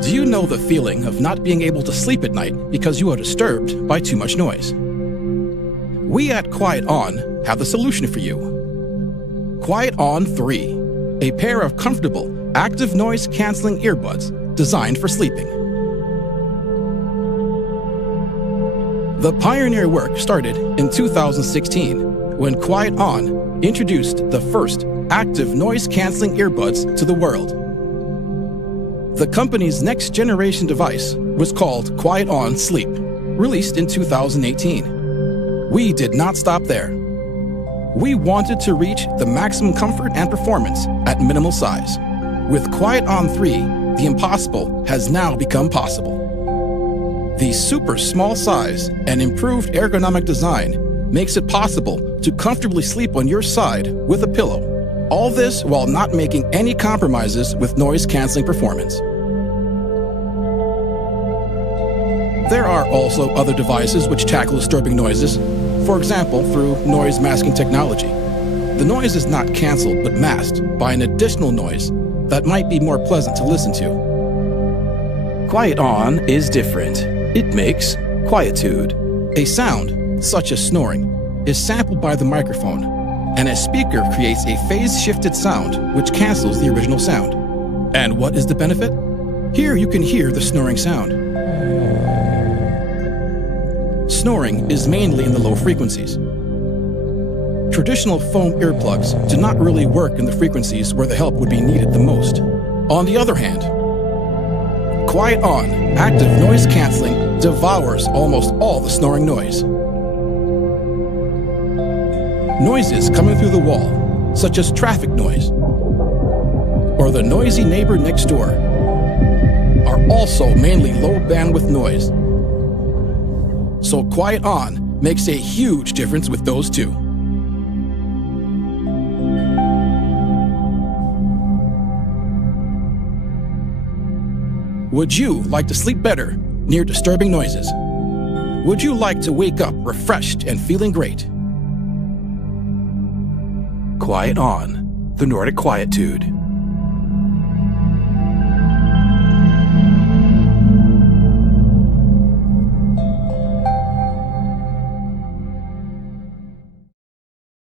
Do you know the feeling of not being able to sleep at night because you are disturbed by too much noise? We at QuietOn have the solution for you. QuietOn 3, a pair of comfortable, active noise-canceling earbuds designed for sleeping. The pioneer work started in 2016 when QuietOn introduced the first active noise-canceling earbuds to the world. The company's next-generation device was called QuietOn Sleep, released in 2018. We did not stop there. We wanted to reach the maximum comfort and performance at minimal size. With QuietOn 3, the impossible has now become possible. The super small size and improved ergonomic design makes it possible to comfortably sleep on your side with a pillow. All this while not making any compromises with noise-canceling performance. There are also other devices which tackle disturbing noises, for example through noise masking technology. The noise is not canceled but masked by an additional noise that might be more pleasant to listen to. QuietOn is different. It makes quietude. A sound, such as snoring, is sampled by the microphone, and a speaker creates a phase-shifted sound which cancels the original sound. And what is the benefit? Here you can hear the snoring sound. Snoring is mainly in the low frequencies. Traditional foam earplugs do not really work in the frequencies where the help would be needed the most. On the other hand, QuietOn active noise canceling devours almost all the snoring noise. Noises coming through the wall, such as traffic noise or the noisy neighbor next door, are also mainly low bandwidth noise. So QuietOn makes a huge difference with those two. Would you like to sleep better near disturbing noises? Would you like to wake up refreshed and feeling great? QuietOn, the Nordic quietude.